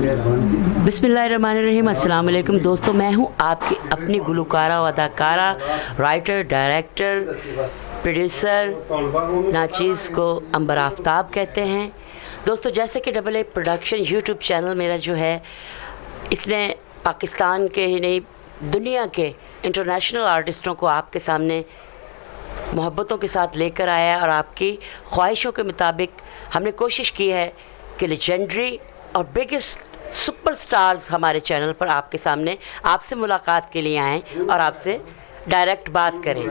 बिस्मिल्लाहिर्रहमानिर्रहीम। अस्सलाम वालेकुम दोस्तों, मैं हूं आपकी अपनी गुलकारा व अदाकारा, राइटर, डायरेक्टर, प्रोड्यूसर नाचीज़ को अंबर आफ्ताब कहते हैं। दोस्तों, जैसे कि double A production YouTube channel मेरा जो है, इसने पाकिस्तान के ही नहीं दुनिया के इंटरनेशनल आर्टिस्टों को आपके सामने मोहब्बतों के साथ लेकर आया है और आपकी ख्वाहिशों के मुताबिक हमने कोशिश की है कि लेजेंडरी और बिगेस्ट सुपरस्टार्स हमारे चैनल पर आपके सामने आपसे मुलाकात के लिए आएँ और आपसे डायरेक्ट बात करें।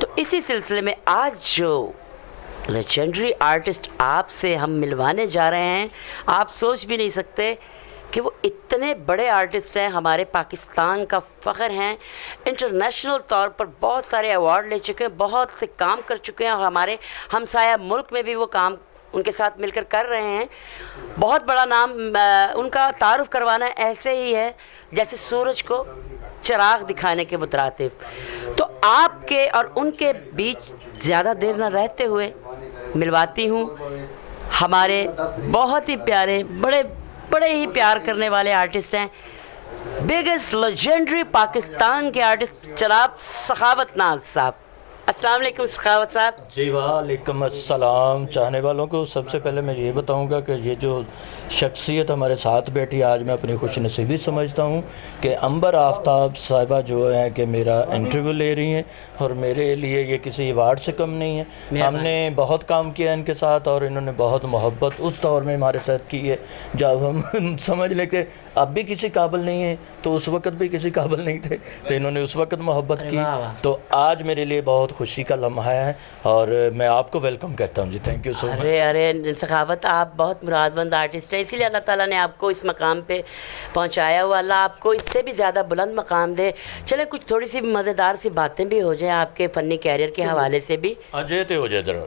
तो इसी सिलसिले में आज जो लेजेंडरी आर्टिस्ट आपसे हम मिलवाने जा रहे हैं, आप सोच भी नहीं सकते कि वो इतने बड़े आर्टिस्ट हैं, हमारे पाकिस्तान का फ़ख्र हैं, इंटरनेशनल तौर पर बहुत सारे अवार्ड ले चुके हैं, बहुत से काम कर चुके हैं और हमारे हमसाया मुल्क में भी वो काम उनके साथ मिलकर कर रहे हैं। बहुत बड़ा नाम, उनका तारुफ़ करवाना ऐसे ही है जैसे सूरज को चिराग दिखाने के मुतरातिब। तो आपके और उनके बीच ज़्यादा देर न रहते हुए मिलवाती हूँ हमारे बहुत ही प्यारे, बड़े ही प्यार करने वाले आर्टिस्ट हैं, बिगेस्ट लेजेंडरी पाकिस्तान के आर्टिस्ट जनाब सखावत नाज साहब। अस्सलाम वालेकुम सखावत साहब। जी वालेकुम अस्सलाम। चाहने वालों को सबसे पहले मैं ये बताऊंगा कि ये जो शख्सियत हमारे साथ बैठी आज मैं अपनी खुशनसीबी समझता हूँ कि अंबर आफ्ताब साहिबा जो है कि मेरा इंटरव्यू ले रही हैं और मेरे लिए ये किसी अवार्ड से कम नहीं है। हमने बहुत काम किया इनके साथ और इन्होंने बहुत मोहब्बत उस दौर में हमारे साथ की है जब हम समझ ले कि अब भी किसी काबिल नहीं है, तो उस वक़्त भी किसी काबिल नहीं थे, तो इन्होंने उस वक़्त मोहब्बत की। तो आज मेरे लिए बहुत खुशी का लम्हा है और मैं आपको वेलकम कहता हूँ जी। Thank you so much. अरे सखावत, आप बहुत मुरादमंद आर्टिस्ट हैं, इसीलिए अल्लाह ताला ने आपको इस मकाम पे पहुँचाया हुआ। अल्लाह आपको इससे भी ज़्यादा बुलंद मकाम दे। चले कुछ थोड़ी सी मज़ेदार सी बातें भी हो जाएं आपके फ़नी कैरियर के हवाले से भी। अजय तो हो जाए ज़रा।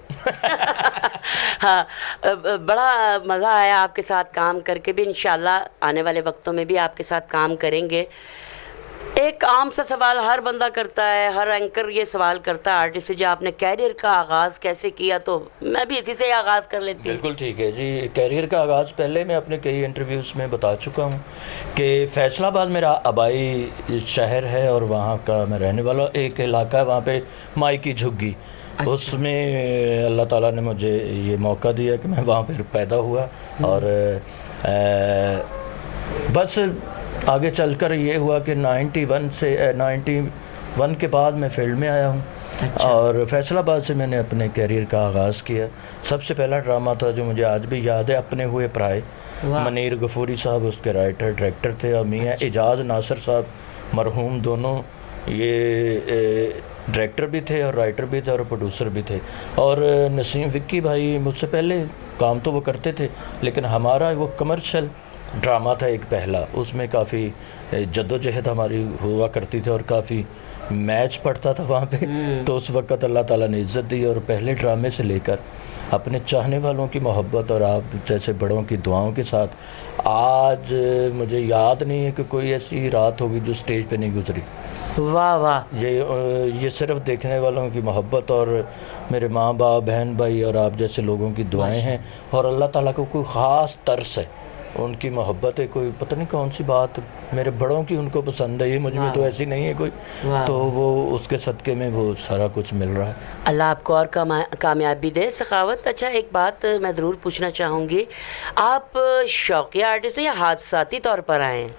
हाँ, बड़ा मज़ा आया आपके साथ काम करके भी, इंशाल्लाह आने वाले वक्तों में भी आपके साथ काम करेंगे। एक आम सा सवाल हर बंदा करता है, हर एंकर ये सवाल करता है आर्टिस्ट से, जो आपने कैरियर का आगाज़ कैसे किया, तो मैं भी इसी से आगाज़ कर लेती हूँ। बिल्कुल ठीक है जी। कैरियर का आगाज़ पहले मैं अपने कई इंटरव्यूज़ में बता चुका हूँ कि फैसलाबाद मेरा आबाई शहर है और वहाँ का मैं रहने वाला। एक इलाका है वहाँ पे माई की झुग्गी, उसमें अल्लाह ताला ने मुझे ये मौका दिया कि मैं वहाँ पर पैदा हुआ और बस आगे चलकर ये हुआ कि 91 के बाद मैं फील्ड में आया हूँ। अच्छा। और फैसलाबाद से मैंने अपने कैरियर का आगाज़ किया। सबसे पहला ड्रामा था जो मुझे आज भी याद है, अपने हुए पराए। मनीर गफूरी साहब उसके राइटर डायरेक्टर थे और मियाँ एजाज़ नासिर साहब मरहूम, दोनों ये डायरेक्टर भी थे और राइटर भी थे और प्रोड्यूसर भी थे। और नसीम विक्की भाई मुझसे पहले काम तो वो करते थे, लेकिन हमारा वो कमर्शियल ड्रामा था एक पहला, उसमें काफ़ी जद्दोजहद हमारी हुआ करती थी और काफ़ी मैच पड़ता था वहाँ पे। तो उस वक़्त अल्लाह ताला ने इज़्ज़त दी और पहले ड्रामे से लेकर अपने चाहने वालों की मोहब्बत और आप जैसे बड़ों की दुआओं के साथ आज मुझे याद नहीं है कि कोई ऐसी रात होगी जो स्टेज पे नहीं गुजरी। वाह वाह। ये सिर्फ देखने वालों की मोहब्बत और मेरे माँ बाप, बहन भाई और आप जैसे लोगों की दुआएं हैं और अल्लाह ताला को कोई ख़ास तरस है, उनकी मोहब्बत है, कोई पता नहीं कौन सी बात मेरे बड़ों की उनको पसंद है, ये मुझ में तो ऐसी नहीं है कोई, तो वो उसके सदक़े में वो सारा कुछ मिल रहा है। अल्लाह आपको और कामयाबी दे सखावत। अच्छा, एक बात मैं ज़रूर पूछना चाहूँगी, आप शौकिया आर्टिस्ट हैं या हादसाती तौर पर आए हैं?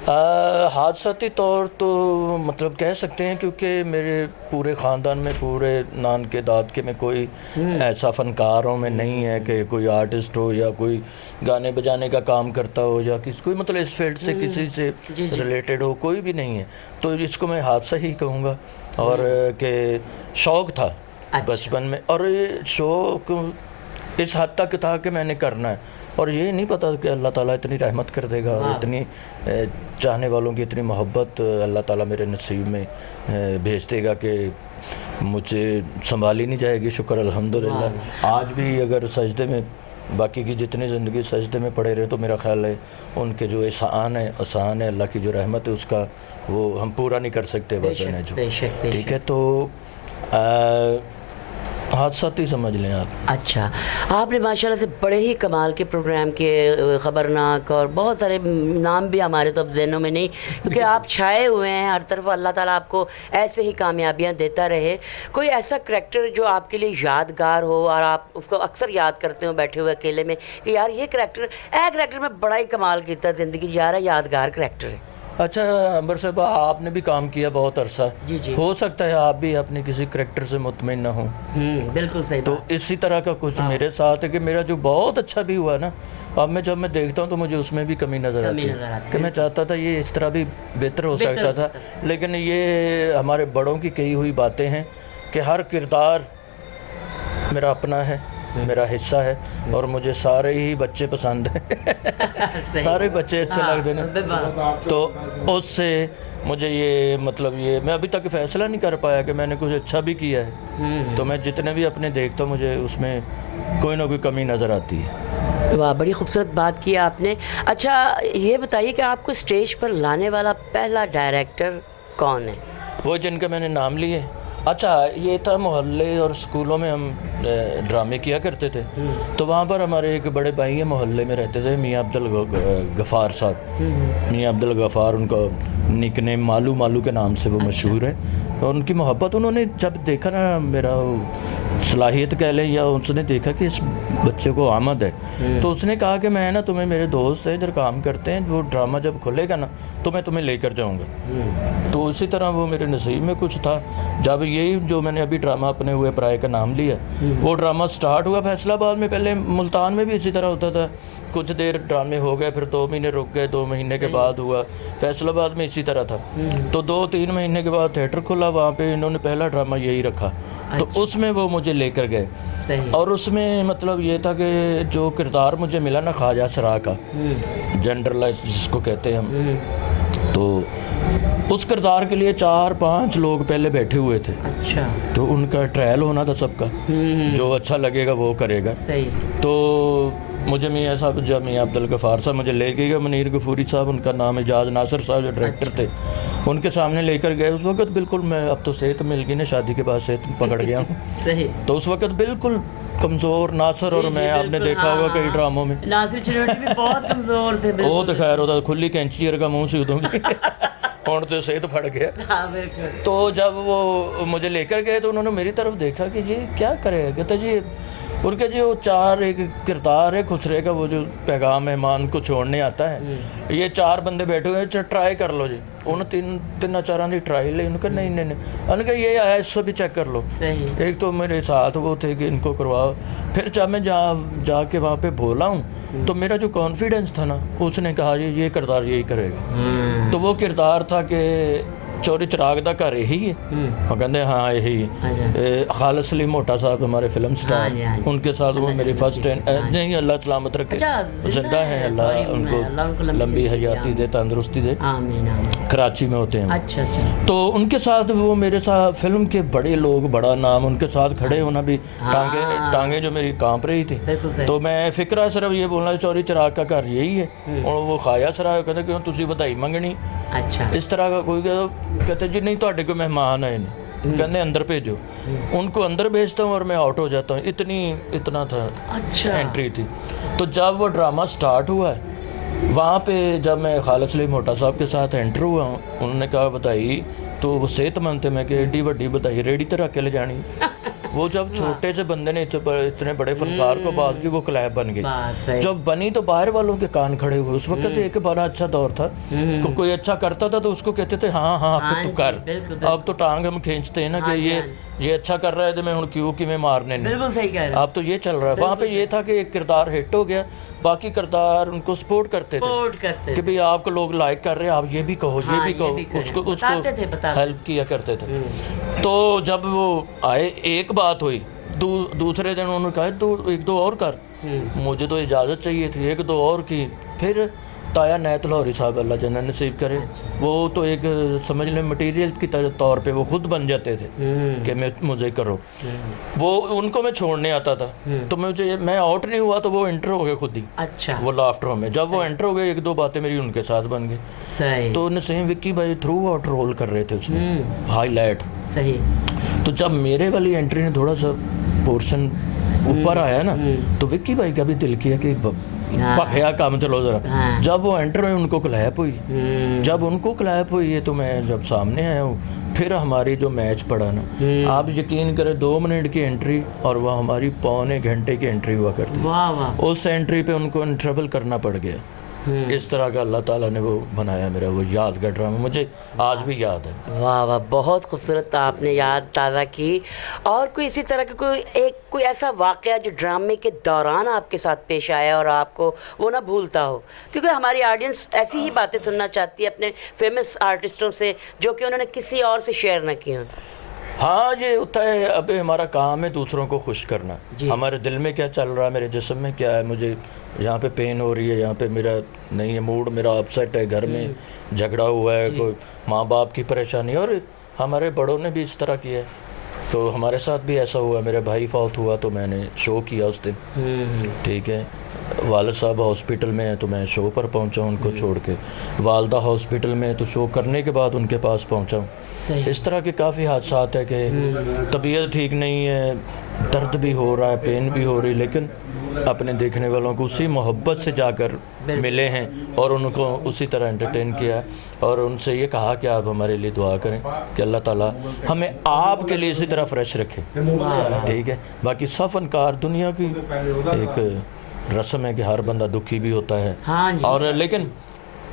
हादसाती तौर तो मतलब कह सकते हैं, क्योंकि मेरे पूरे ख़ानदान में, पूरे नान के दाद के में कोई ऐसा फ़नकारों में नहीं है कि कोई आर्टिस्ट हो या कोई गाने बजाने का काम करता हो या किसी कोई मतलब इस फील्ड से किसी से रिलेटेड हो, कोई भी नहीं है। तो इसको मैं हादसा ही कहूँगा। और कि शौक़ था बचपन में, और ये शौक़ इस हद तक था कि मैंने करना है और ये नहीं पता कि अल्लाह ताला इतनी रहमत कर देगा और इतनी चाहने वालों की इतनी मोहब्बत अल्लाह ताला मेरे नसीब में भेज देगा कि मुझे संभाली नहीं जाएगी। शुक्र अल्हम्दुलिल्लाह। आज भी अगर सजदे में बाकी की जितनी ज़िंदगी सजदे में पड़े रहे तो मेरा ख्याल है उनके जो एहसान है अल्लाह की जो रहमत है उसका वो हम पूरा नहीं कर सकते वज़न है जो। ठीक है, तो हादसाती समझ लें आप। अच्छा, आपने माशाल्लाह से बड़े ही कमाल के प्रोग्राम किए, ख़बरनाक, और बहुत सारे नाम भी हमारे तो अब ज़हनों में नहीं, क्योंकि आप छाए हुए हैं हर तरफ। अल्लाह ताला आपको ऐसे ही कामयाबियाँ देता रहे। कोई ऐसा करैक्टर जो आपके लिए यादगार हो और आप उसको अक्सर याद करते हो बैठे हुए अकेले में कि यार ये करैक्टर में बड़ा ही कमाल किया ज़िंदगी, यार यादगार करैक्टर है। अच्छा अंबर साहब, आपने भी काम किया बहुत अरसा, जी जी, हो सकता है आप भी अपने किसी करैक्टर से मुतमिन ना हो। बिल्कुल सही तो बात। इसी तरह का कुछ मेरे साथ है कि मेरा जो बहुत अच्छा भी हुआ ना, अब जब मैं देखता हूँ तो मुझे उसमें भी कमी नज़र आती है कि मैं चाहता था ये इस तरह भी बेहतर हो सकता था। लेकिन ये हमारे बड़ों की कही हुई बातें हैं कि हर किरदार मेरा अपना है, मेरा हिस्सा है, और मुझे सारे ही बच्चे पसंद हैं सारे बच्चे अच्छे लगते हैं। तो उससे मुझे ये मतलब ये मैं अभी तक फैसला नहीं कर पाया कि मैंने कुछ अच्छा भी किया है। तो मैं जितने भी अपने देखता हूँ मुझे उसमें कोई ना कोई कमी नज़र आती है। वाह, बड़ी खूबसूरत बात की आपने। अच्छा ये बताइए कि आपको स्टेज पर लाने वाला पहला डायरेक्टर कौन है? वो जिनके मैंने नाम लिए, अच्छा ये था मोहल्ले और स्कूलों में हम ड्रामे किया करते थे। तो वहाँ पर हमारे एक बड़े भाई हैं मोहल्ले में रहते थे, मियाँ अब्दुल गफ़ार साहब। मियाँ अब्दुल गफ़ार उनका निकनेम मालू मालू के नाम से वो मशहूर है। और उनकी मोहब्बत, उन्होंने जब देखा ना मेरा सलाहियत कह लें, या उसने देखा कि इस बच्चे को आमद है, तो उसने कहा कि मैं ना तुम्हें, मेरे दोस्त हैं इधर काम करते हैं, वो ड्रामा जब खुलेगा ना तो मैं तुम्हें लेकर जाऊंगा। तो उसी तरह वो मेरे नसीब में कुछ था। जब यही जो मैंने अभी ड्रामा अपने हुए पराए का नाम लिया, वो ड्रामा स्टार्ट हुआ फैसलाबाद में। पहले मुल्तान में भी इसी तरह होता था, कुछ देर ड्रामे हो गए, फिर 2 महीने रुक गए, 2 महीने के बाद हुआ। फैसलाबाद में इसी तरह था। तो 2-3 महीने के बाद थिएटर खुला, वहाँ पे इन्होंने पहला ड्रामा यही रखा। तो उसमें वो मुझे लेकर गए, और उसमें मतलब ये था कि जो किरदार मुझे मिला ना ख्वाजा सरा का, जनरलाइज जिसको कहते हैं हम, तो उस किरदार के लिए 4-5 लोग पहले बैठे हुए थे। अच्छा, तो उनका ट्रायल होना था सबका, जो अच्छा लगेगा वो करेगा। सही। तो मुझे मियाँ साहब, जब मियाँ अब्दुल गफ़ार साहब मुझे ले गए, मनीर गफूरी साहब उनका नाम, एजाज नासिर साहब जो डायरेक्टर थे, उनके सामने लेकर गए। उस वक्त बिल्कुल मैं, अब तो सेहत मिल गई ना, शादी के बाद सेहत पकड़ गया हूँ सही। तो उस वक्त बिल्कुल कमज़ोर नासिर और मैं, आपने देखा होगा कई ड्रामों में, नासिर चिनोटी भी बहुत कमजोर थे। वो तो खैर होता खुली कैंची का मुँह सी उदूंगी और तो सेहत फट गया। हाँ, बिल्कुल। तो जब वो मुझे लेकर गए तो उन्होंने मेरी तरफ देखा कि ये क्या करेगा, कहता जी उनके जी वो 4 एक किरदार है खुसरे का, वो जो पैगाम मेहमान को छोड़ने आता है, ये 4 बंदे बैठे हुए हैं, ट्राई कर लो जी। उन्होंने 3-4 की ट्राई ली, उनका नहीं उनका ये आया, इससे भी चेक कर लो। एक तो मेरे साथ वो थे कि इनको करवाओ। फिर जब मैं जाके वहाँ पे बोला हूँ तो मेरा जो कॉन्फिडेंस था ना, उसने कहा ये किरदार यही करेगा। तो वो किरदार था कि चोरी चिराग दा घर यही है, वो कहते हाँ यही है। खालिद सलीम मोटा साहब हमारे फिल्म स्टार, उनके साथ वो मेरी फर्स्ट नहीं, अल्लाह सलामत रखे, जिंदा हैं, अल्लाह उनको लंबी हयाती दे, तंदुरुस्ती दे, कराची में होते हैं। अच्छा। तो उनके साथ वो मेरे साथ फिल्म के बड़े लोग, बड़ा नाम, उनके साथ खड़े होना भी, टांगे जो मेरी कांप रही थी। तो मैं फिक्रा सिर्फ ये बोलना चोरी चिराग का घर यही है, और वो खाया सरा कहते क्यों तुसी बधाई मंगनी। अच्छा, इस तरह का कोई कहते जी नहीं ਤੁਹਾਡੇ को मेहमान आए नहीं, कहते अंदर भेजो। उनको अंदर भेजता हूँ और मैं आउट हो जाता हूँ, इतना था। अच्छा, एंट्री थी। तो जब वो ड्रामा स्टार्ट हुआ है, वहाँ पे जब मैं खालिद सलीम मोटा साहब के साथ एंटर हुआ हूँ, उन्होंने कहा बधाई, तो वो सेहतमंद थे, मैं कि एडी वड्डी बधाई रेडी तो रख के ले जानी। वो जब छोटे से बंदे ने इतने बड़े फनकार को बात की, वो क्लैब बन गई। जब बनी तो बाहर वालों के कान खड़े हुए। उस वक्त एक बड़ा अच्छा दौर था, कोई अच्छा करता था तो उसको कहते थे हाँ तू कर। अब तो टांग हम खींचते हैं ना कि ये अच्छा कर रहा है तो मैं हूँ क्यों कि मैं मारने नहीं। बिल्कुल सही कह रहे हैं। अब तो ये चल रहा है। वहाँ पे ये था कि एक किरदार हिट हो गया, बाकी किरदार उनको सपोर्ट करते थे कि भाई आपको लोग लाइक कर रहे हैं, आप ये भी कहो, ये भी कहो, उसको हेल्प किया करते थे। तो जब वो आए, एक बात हुई, दूसरे दिन उन्होंने कहा तो 1-2 और कर, मुझे तो इजाज़त चाहिए थी, 1-2 और की। फिर ताया नैत लाहौरी साहब अल्लाह जन्नत नसीब करे, वो तो एक समझ लें मटेरियल की तौर पे वो खुद बन जाते थे कि मुझे करो। वो उनको मैं छोड़ने आता था, तो मैं आउट नहीं हुआ तो वो एंटर हो गए खुद ही। अच्छा, वो लाफ्टर रूम में जब वो एंटर हो गए, 1-2 बातें मेरी उनके साथ बन गई। तो नसीम विक्की भाई थ्रू आउट रोल कर रहे थे उसमें, हाईलाइट। सही। तो जब मेरे वाली एंट्री ने थोड़ा सा पोर्शन ऊपर आया ना, तो विक्की भाई का भी दिल किया कि पखया काम चलो जरा। जब वो एंटर हुए उनको क्लैप हुई, जब उनको क्लैप हुई है तो मैं जब सामने आया हूँ, फिर हमारी जो मैच पड़ा ना, आप यकीन करें 2 मिनट की एंट्री और वह हमारी पौने घंटे की एंट्री हुआ करती। वाह वाह। उस एंट्री पे उनको ट्रबल करना पड़ गया। इस तरह का अल्लाह ताला ने वो बनाया मेरा वो यादगार ड्रामा, मुझे आज भी याद है। वाह वाह, बहुत खूबसूरत आपने याद ताज़ा की। और कोई इसी तरह का कोई ऐसा वाक़या जो ड्रामे के दौरान आपके साथ पेश आया और आपको वो ना भूलता हो, क्योंकि हमारी ऑडियंस ऐसी ही बातें सुनना चाहती है अपने फेमस आर्टिस्टों से जो कि उन्होंने किसी और से शेयर ना की हों। हाँ, ये होता है, अभी हमारा काम है दूसरों को खुश करना। हमारे दिल में क्या चल रहा है, मेरे जिस्म में क्या है, मुझे यहाँ पे पेन हो रही है, यहाँ पे मेरा नहीं है मूड, मेरा अपसेट है, घर में झगड़ा हुआ है, कोई माँ बाप की परेशानी, और हमारे बड़ों ने भी इस तरह किया है। तो हमारे साथ भी ऐसा हुआ, मेरा भाई फौत हुआ तो मैंने शो किया उस दिन, ठीक है। वालिद साहब हॉस्पिटल में है तो मैं शो पर पहुंचा उनको छोड़ के, वालदा हॉस्पिटल में है तो शो करने के बाद उनके पास पहुंचा हूँ। इस तरह के काफ़ी हादसात है कि तबीयत ठीक नहीं है, दर्द भी हो रहा है, पेन भी हो रही, लेकिन अपने देखने वालों को उसी मोहब्बत से जाकर मिले हैं और उनको उसी तरह एंटरटेन किया और उनसे ये कहा कि आप हमारे लिए दुआ करें कि अल्लाह ताला हमें आपके लिए इसी तरह फ्रेश रखे, ठीक है। बाकी सब फनकार, दुनिया की एक रस्म है कि हर बंदा दुखी भी होता है। हाँ जी। और लेकिन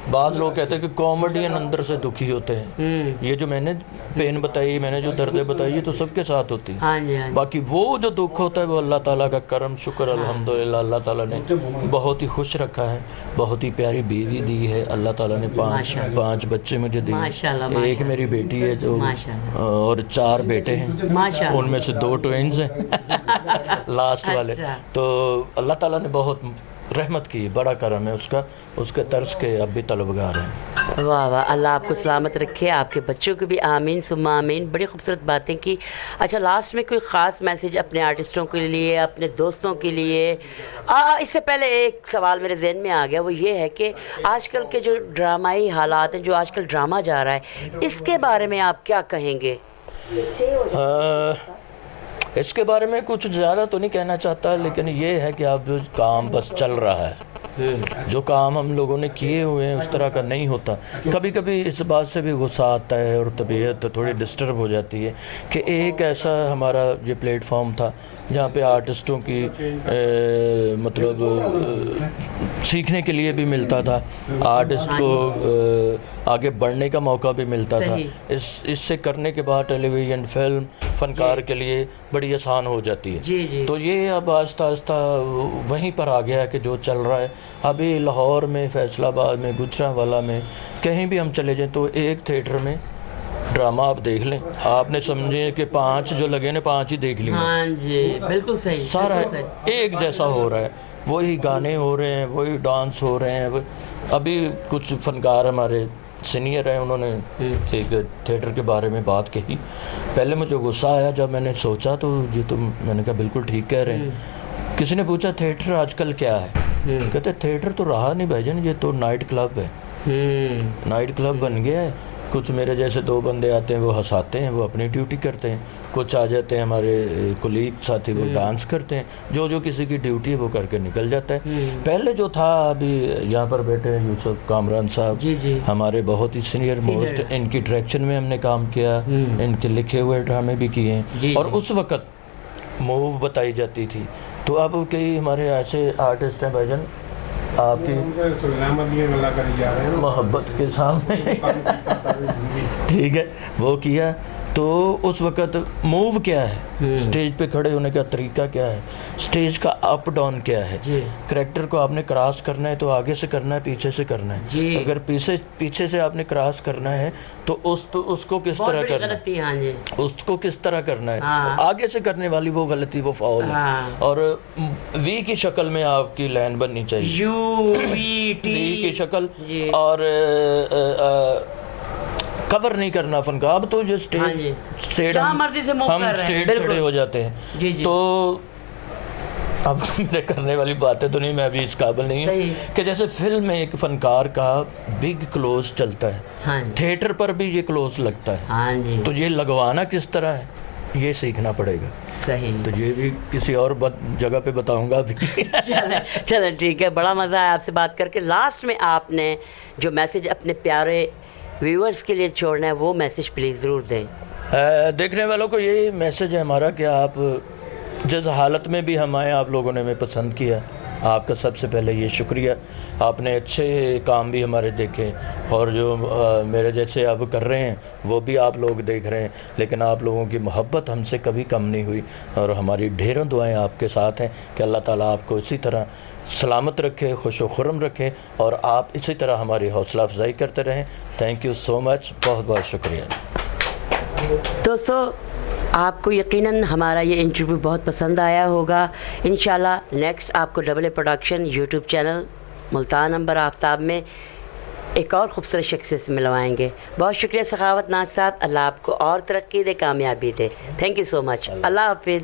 बाद लोग कहते हैं कि कॉमेडियन अंदर से दुखी होते हैं। ये जो मैंने पेन बताई, मैंने जो दर्दें बताई, ये तो सबके साथ होती है। हाँ जी, हाँ जी। बाकी वो जो दुख होता है वो अल्लाह ताला का करम, शुक्र अल्हम्दुलिल्लाह, अल्लाह ताला ने बहुत ही खुश रखा है, बहुत ही प्यारी बीवी दी है अल्लाह ताला ने, 5 बच्चे मुझे दिए, माशाल्लाह, एक मेरी बेटी है जो, और 4 बेटे हैं, माशाल्लाह। उनमें से 2 ट्विंस हैं लास्ट वाले। तो अल्लाह ताला ने बहुत रहमत की, बड़ा करम है उसका, उसके तर्ज के अब भी तलबगार हैं। वाह वाह, अल्लाह आपको सलामत रखे, आपके बच्चों को भी आमीन सुम्मा आमीन। बड़ी खूबसूरत बातें की। अच्छा, लास्ट में कोई ख़ास मैसेज अपने आर्टिस्टों के लिए, अपने दोस्तों के लिए? इससे पहले एक सवाल मेरे जहन में आ गया, वो ये है कि आजकल के जो ड्रामाई हालात हैं, जो आजकल ड्रामा जा रहा है, इसके बारे में आप क्या कहेंगे? इसके बारे में कुछ ज़्यादा तो नहीं कहना चाहता, लेकिन ये है कि अब जो काम बस चल रहा है, जो काम हम लोगों ने किए हुए हैं उस तरह का नहीं होता। कभी कभी इस बात से भी गुस्सा आता है और तबीयत थोड़ी डिस्टर्ब हो जाती है कि एक ऐसा हमारा ये प्लेटफॉर्म था जहाँ पे आर्टिस्टों की मतलब सीखने के लिए भी मिलता था, आर्टिस्ट को आगे बढ़ने का मौका भी मिलता था। इससे करने के बाद टेलीविज़न, फिल्म फनकार के लिए बड़ी आसान हो जाती है। तो ये अब आहिस्ता आहिस्ता वहीं पर आ गया है कि जो चल रहा है अभी लाहौर में, फैसलाबाद में, गुजरांवाला में, कहीं भी हम चले जाएं तो एक थिएटर में ड्रामा आप देख लें, आपने समझे कि 5 जो लगे ना 5 ही देख लेंगे। हाँ जी, बिल्कुल सही। सारा एक जैसा हो रहा है, वही गाने हो रहे हैं, वही डांस हो रहे हैं। अभी कुछ फनकार हमारे सीनियर हैं, उन्होंने एक थिएटर के बारे में बात कही, पहले मुझे गुस्सा आया, जब मैंने सोचा तो ये तो मैंने कहा बिल्कुल ठीक कह रहे हैं। किसी ने पूछा थिएटर आजकल क्या है, कहते थिएटर तो रहा नहीं भाईजान, ये तो नाइट क्लब है, नाइट क्लब बन गया है। कुछ मेरे जैसे 2 बंदे आते हैं, वो हंसाते हैं, वो अपनी ड्यूटी करते हैं, कुछ आ जाते हैं हमारे कोलीग साथी, वो डांस करते हैं, जो किसी की ड्यूटी है वो करके निकल जाता है। पहले जो था, अभी यहाँ पर बैठे हैं यूसुफ कामरान साहब, हमारे बहुत ही सीनियर मोस्ट, इनकी डायरेक्शन में हमने काम किया, इनके लिखे हुए ड्रामे भी किए हैं, और उस वक़्त मूव बताई जाती थी। तो अब कई हमारे ऐसे आर्टिस्ट हैं भाईजान, आपकी मोहब्बत के सामने ठीक है वो किया। तो उस वक़्त मूव क्या है, स्टेज पे खड़े होने का तरीका क्या है, स्टेज का अप डाउन क्या है, करैक्टर को आपने क्रॉस करना है तो आगे से करना है, पीछे से करना है। अगर पीछे से आपने क्रॉस करना है तो उसको किस तरह करना है, उसको किस तरह करना है, आगे से करने वाली वो गलती, वो फाउल है। और वी की शक्ल में आपकी लाइन बननी चाहिए, वी की शक्ल, और कवर नहीं करना फन का। अब तो जो स्टेज हम स्टेज खड़े हो जाते हैं। तो अब मेरे करने वाली बातें तो नहीं, मैं अभी इस काबिल नहीं हूँ कि जैसे फिल्म में एक फनकार का बिग क्लोज चलता है, थिएटर पर भी ये क्लोज लगता है, तो ये लगवाना किस तरह है, ये सीखना पड़ेगा। सही। तो ये भी किसी और जगह पे बताऊंगा अभी। चले ठीक है, बड़ा मज़ा आया आपसे बात करके। लास्ट में आपने जो मैसेज अपने प्यारे व्यूअर्स के लिए छोड़ना है वो मैसेज प्लीज़ ज़रूर दें। देखने वालों को यही मैसेज है हमारा कि आप जिस हालत में भी हम आए, आप लोगों ने हमें पसंद किया, आपका सबसे पहले ये शुक्रिया। आपने अच्छे काम भी हमारे देखे, और जो मेरे जैसे अब कर रहे हैं वो भी आप लोग देख रहे हैं, लेकिन आप लोगों की मोहब्बत हमसे कभी कम नहीं हुई, और हमारी ढेरों दुआएं आपके साथ हैं कि अल्लाह ताला आपको इसी तरह सलामत रखे, खुश व खुर्रम रखे, और आप इसी तरह हमारी हौसला अफजाई करते रहें। थैंक यू सो मच, बहुत बहुत शुक्रिया। दोस्तों, आपको यकीनन हमारा ये इंटरव्यू बहुत पसंद आया होगा। इंशाल्लाह नेक्स्ट आपको double A production YouTube channel Multan Ambar Aftab में एक और ख़ूबसूरत शख्सियत से मिलवाएंगे। बहुत शुक्रिया सखावत नाज साहब, अल्लाह आपको और तरक्की दे, कामयाबी दे। Thank you so much. Allah हाफिज़।